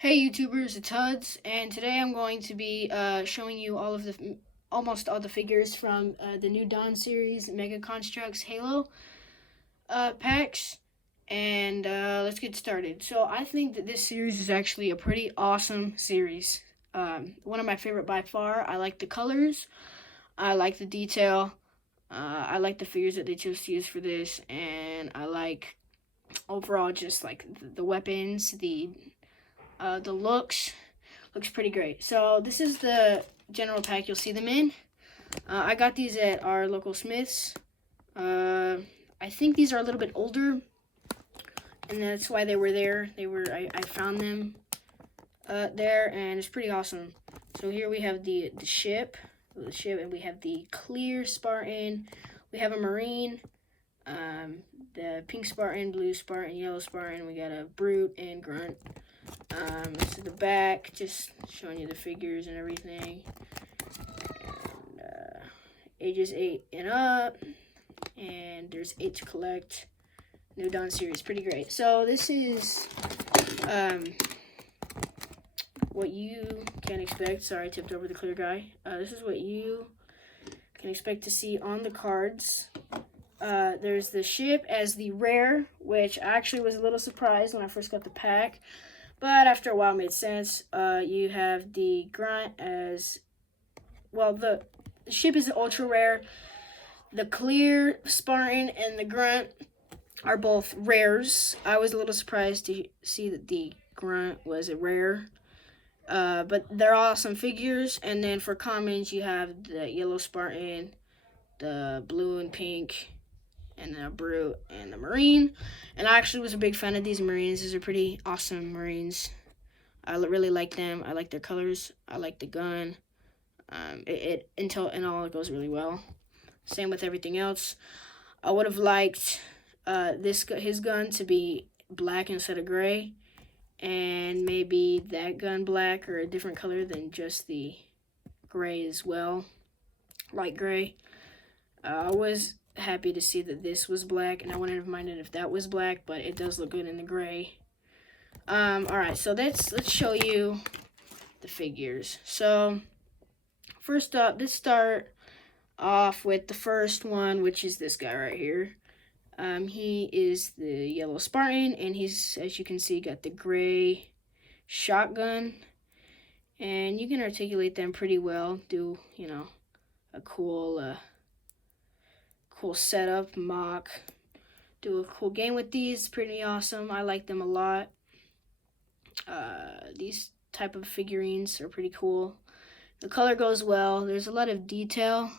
Hey YouTubers, it's Huds, and today I'm going to be showing you almost all the figures from the new Dawn series Mega Construx Halo packs, and let's get started. So I think that this series is actually a pretty awesome series. One of my favorite by far. I like the colors, I like the detail, I like the figures that they chose to use for this, and I like overall just like the weapons, the looks pretty great. So this is the general pack you'll see them in. I got these at our local Smiths. I think these are a little bit older, and that's why they were there. I found them there, and it's pretty awesome. So here we have the ship, and we have the clear Spartan. We have a Marine, the pink Spartan, blue Spartan, yellow Spartan. We got a Brute and Grunt. This is the back, just showing you the figures and everything. And, ages 8 and up, and there's 8 to collect. New Dawn series, pretty great. So this is what you can expect. Sorry, I tipped over the clear guy. This is what you can expect to see on the cards. There's the ship as the rare, which I actually was a little surprised when I first got the pack, but after a while it made sense. You have the grunt as well. The ship is ultra rare. The clear Spartan and the grunt are both rares. I was a little surprised to see that the grunt was a rare. But they're awesome figures. And then for commons, you have the yellow Spartan, the blue and pink, and the Brute and the Marine. And I actually was a big fan of these Marines. These are pretty awesome Marines. I really like them. I like their colors. I like the gun. It goes really well. Same with everything else. I would have liked his gun to be black instead of gray, and maybe that gun black or a different color than just the gray as well, light gray. I was happy to see that this was black, and I wouldn't have minded if that was black, but it does look good in the gray. All right, so let's show you the figures. So first up, let's start off with the first one, which is this guy right here. He is the yellow Spartan, and he's, as you can see, got the gray shotgun, and you can articulate them pretty well. Do a cool setup mock. Do a cool game with these. Pretty awesome. I like them a lot. These type of figurines are pretty cool. The color goes well. There's a lot of detail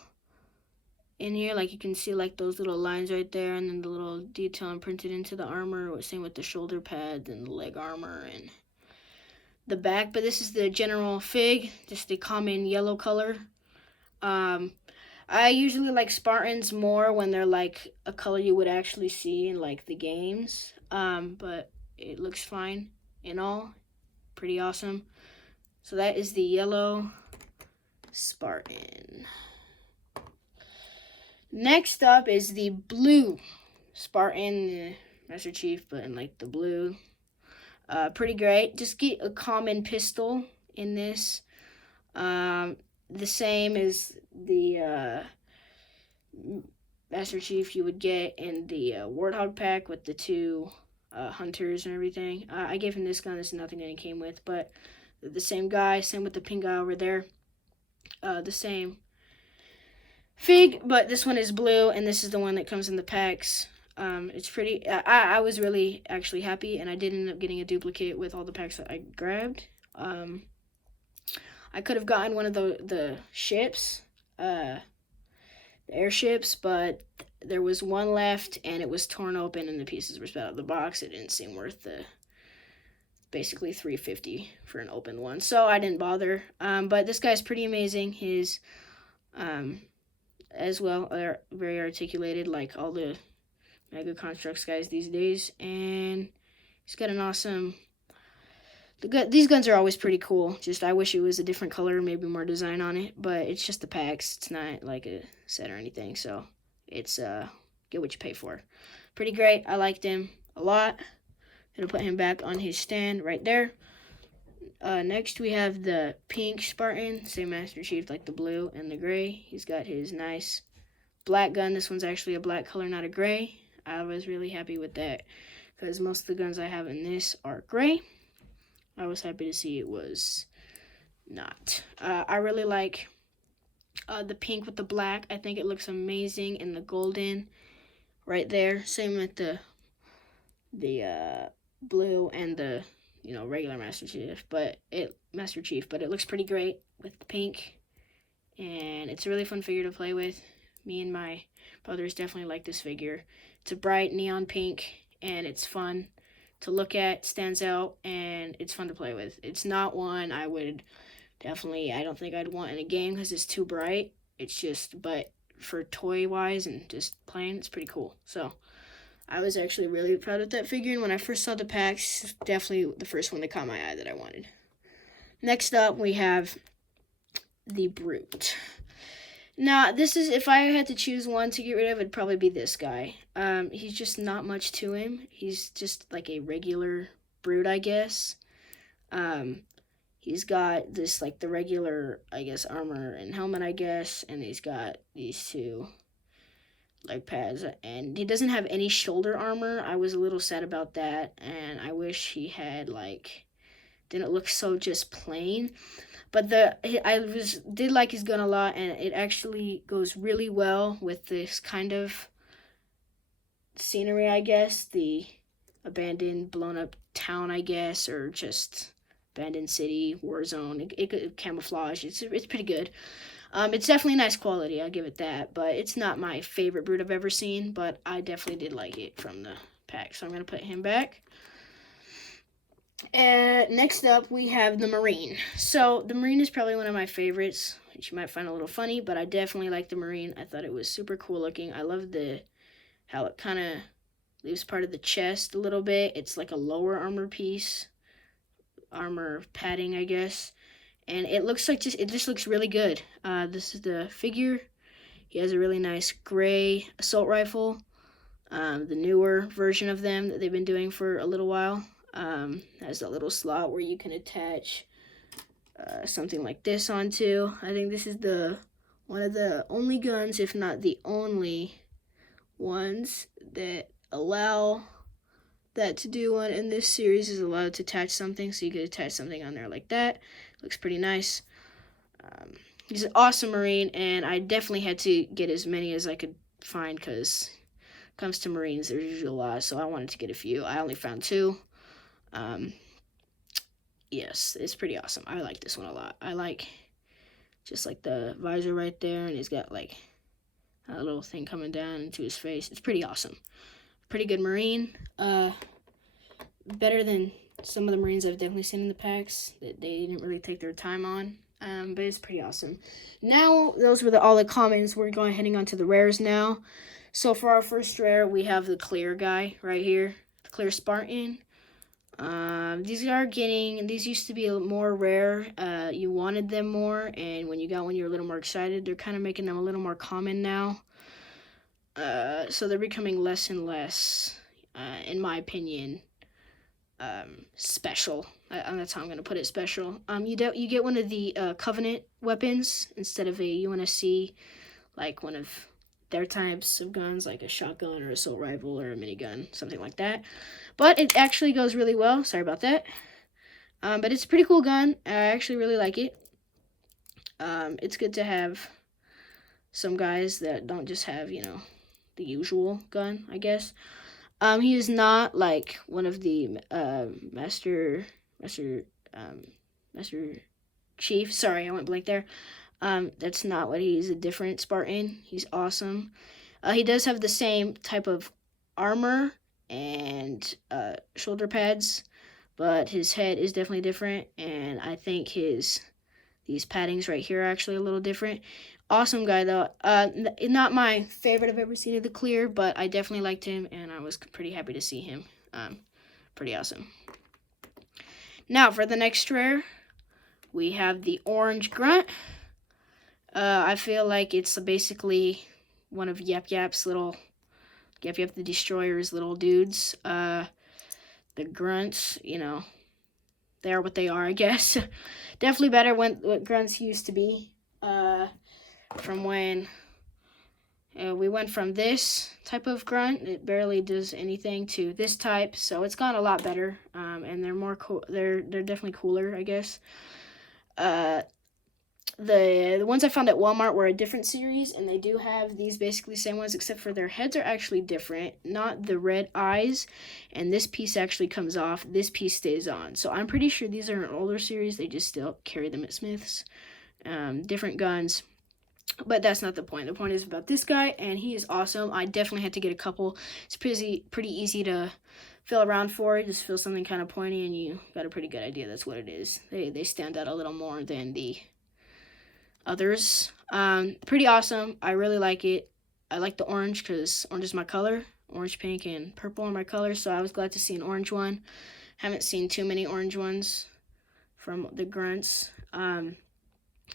in here, like you can see like those little lines right there, and then the little detail imprinted into the armor. Same with the shoulder pads and the leg armor and the back. But this is the general fig, just the common yellow color. I usually like Spartans more when they're like a color you would actually see in like the games. But it looks fine in all. Pretty awesome. So that is the yellow Spartan. Next up is the blue Spartan, the Master Chief, but in like the blue. Pretty great. Just get a common pistol in this. The same as the Master Chief you would get in the Warthog pack with the 2 hunters and everything. I gave him this gun. This is nothing that he came with, but the same guy. Same with the pink guy over there. The same fig, but this one is blue, and this is the one that comes in the packs. It's pretty. I was really actually happy, and I did end up getting a duplicate with all the packs that I grabbed. I could have gotten one of the ships, the airships, but there was one left, and it was torn open, and the pieces were spat out of the box. It didn't seem worth the basically $350 for an open one, so I didn't bother. But this guy's pretty amazing. His as well are very articulated, like all the Mega Construx guys these days, and he's got an awesome. These guns are always pretty cool. Just I wish it was a different color, maybe more design on it, but it's just the packs. It's not like a set or anything, so it's get what you pay for. Pretty great. I liked him a lot. Gonna put him back on his stand right there. Next we have the pink Spartan, same Master Chief like the blue and the gray. He's got his nice black gun. This one's actually a black color, not a gray. I was really happy with that because most of the guns I have in this are gray. I was happy to see it was not. I really like the pink with the black. I think it looks amazing, and the golden right there. Same with the blue and the regular Master Chief, but it looks pretty great with the pink, and it's a really fun figure to play with. Me and my brothers definitely like this figure. It's a bright neon pink, and it's fun to look at, stands out, and it's fun to play with. It's not one I would definitely, I don't think I'd want in a game because it's too bright. It's just, but for toy wise and just playing, it's pretty cool. So I was actually really proud of that figure, and when I first saw the packs, definitely the first one that caught my eye that I wanted. Next up, we have the Brute. Now, this is, if I had to choose one to get rid of, it'd probably be this guy. He's just not much to him. He's just like a regular Brute, I guess. He's got this, like, the regular, I guess, armor and helmet, I guess, and he's got these two leg pads, and he doesn't have any shoulder armor. I was a little sad about that, and I wish he had, like, didn't look so just plain. But did like his gun a lot, and it actually goes really well with this kind of scenery, I guess. The abandoned, blown up town, I guess, or just abandoned city, war zone. It could camouflage. It's pretty good. It's definitely nice quality, I'll give it that, but it's not my favorite Brute I've ever seen, but I definitely did like it from the pack, so I'm going to put him back. Next up, we have the Marine. So, the Marine is probably one of my favorites, which you might find a little funny, but I definitely like the Marine. I thought it was super cool looking. I love how it kind of leaves part of the chest a little bit. It's like a lower armor piece, armor padding, I guess. And it looks like it just looks really good. This is the figure. He has a really nice gray assault rifle, the newer version of them that they've been doing for a little while. Has a little slot where you can attach something like this onto. I think this is one of the only guns, if not the only ones, that allow that to do one in this series, is allowed to attach something, so you could attach something on there like that. Looks pretty nice. He's an awesome Marine, and I definitely had to get as many as I could find because when it comes to Marines, there's usually a lot, so I wanted to get a few. I only found 2. Yes, it's pretty awesome. I like this one a lot. I like just like the visor right there, and he's got like a little thing coming down into his face. It's pretty awesome. Pretty good Marine. Better than some of the Marines I've definitely seen in the packs that they didn't really take their time on. But it's pretty awesome. Now, those were all the commons. We're heading on to the rares now. So for our first rare, we have the clear guy right here, the clear Spartan. These used to be more rare. You wanted them more, and when you got one, you're a little more excited. They're kind of making them a little more common now. So they're becoming less and less, in my opinion, special. That's how I'm going to put it, special. You get one of the Covenant weapons instead of a UNSC, like one of their types of guns, like a shotgun or assault rifle or a minigun, something like that. But it actually goes really well. Sorry about that. But it's a pretty cool gun. I actually really like it. It's good to have some guys that don't just have, the usual gun, I guess. He is not like one of the Master Chief. Sorry, I went blank there. That's not what he's a different Spartan. He's awesome. He does have the same type of armor and shoulder pads, but his head is definitely different, and I think these paddings right here are actually a little different. Awesome guy, though. Not my favorite I've ever seen of the clear, but I definitely liked him, and I was pretty happy to see him. Pretty awesome. Now, for the next rare, we have the orange grunt. I feel like it's basically one of Yap Yap's little... Yap Yap the Destroyer's little dudes. The grunts, they are what they are, I guess. Definitely better what grunts used to be. From when we went from this type of grunt, it barely does anything, to this type. So it's gone a lot better, and they're more cool. They're definitely cooler, I guess. The ones I found at Walmart were a different series, and they do have these basically the same ones, except for their heads are actually different. Not the red eyes, and this piece actually comes off. This piece stays on. So I'm pretty sure these are an older series. They just still carry them at Smith's. Different guns. But that's not the point. The point is about this guy, and he is awesome. I definitely had to get a couple. It's pretty easy to feel around for. You just feel something kind of pointy, and you got a pretty good idea that's what it is. They stand out a little more than the others. Pretty awesome. I really like it. I like the orange because orange is my color. Orange, pink, and purple are my colors, so I was glad to see an orange one. Haven't seen too many orange ones from the grunts.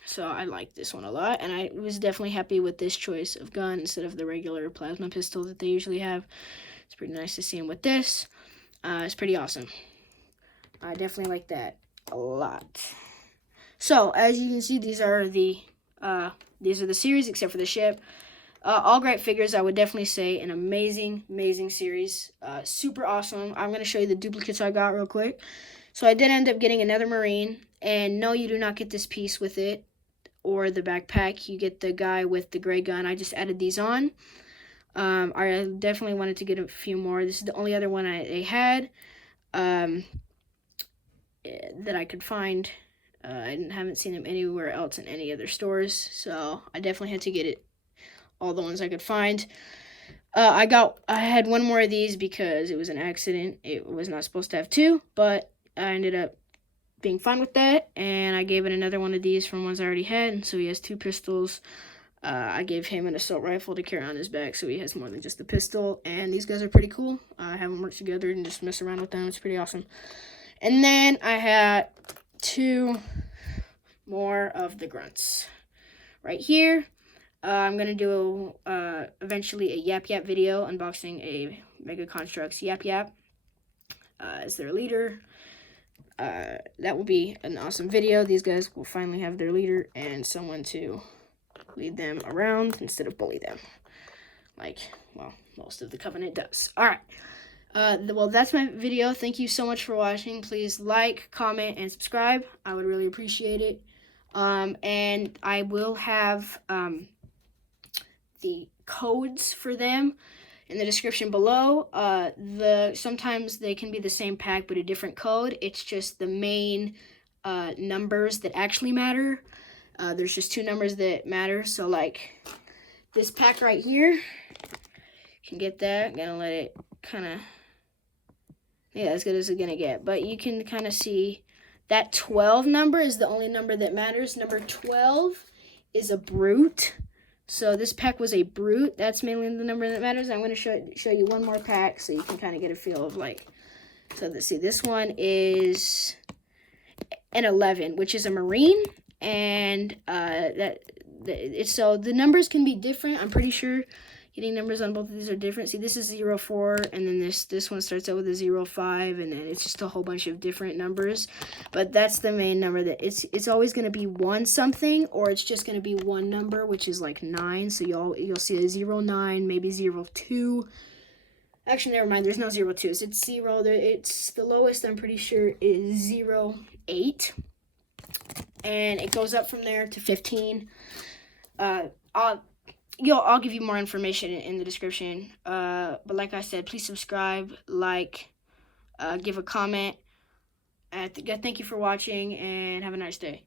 So I like this one a lot, and I was definitely happy with this choice of gun instead of the regular plasma pistol that they usually have. It's pretty nice to see him with this. It's pretty awesome. I definitely like that a lot. So as you can see, these are the series except for the ship. All great figures. I would definitely say an amazing series. Super awesome. I'm gonna show you the duplicates I got real quick. So I did end up getting another Marine, and no, you do not get this piece with it or the backpack. You get the guy with the gray gun. I just added these on. I definitely wanted to get a few more. This is the only other one they had that I could find. I haven't seen them anywhere else in any other stores, so I definitely had to get it. All the ones I could find. I had one more of these because it was an accident. It was not supposed to have two, but I ended up being fine with that, and I gave it another one of these from ones I already had, so he has two pistols. I gave him an assault rifle to carry on his back, so he has more than just a pistol, and these guys are pretty cool. I have them work together and just mess around with them. It's pretty awesome. And then I had two more of the grunts right here. I'm going to do eventually a Yap Yap video unboxing a Mega Construx Yap Yap as their leader. That will be an awesome video. These guys will finally have their leader and someone to lead them around instead of bully them. Like, well, most of the Covenant does. Alright. Well, that's my video. Thank you so much for watching. Please like, comment, and subscribe. I would really appreciate it. And I will have the codes for them in the description below. Sometimes they can be the same pack but a different code. It's just the main numbers that actually matter. There's just two numbers that matter. So like this pack right here, you can get that. I'm gonna let it kind of, yeah, as good as it's gonna get. But you can kind of see that 12 number is the only number that matters. Number 12 is a brute. So this pack was a brute. That's mainly the number that matters. I'm going to show you one more pack so you can kind of get a feel of like. So let's see. This one is an 11, which is a Marine, and so the numbers can be different. I'm pretty sure getting numbers on both of these are different. See, this is 04, and then this one starts out with a 05, and then it's just a whole bunch of different numbers. But that's the main number. That it's always going to be one something, or it's just going to be one number, which is like 9. So you'll see a 09, maybe 02. Actually, never mind. There's no 02s. It's 0. It's the lowest. I'm pretty sure is 08, and it goes up from there to 15. I'll give you more information in the description. But like I said, please subscribe, like, give a comment. Thank you for watching, and have a nice day.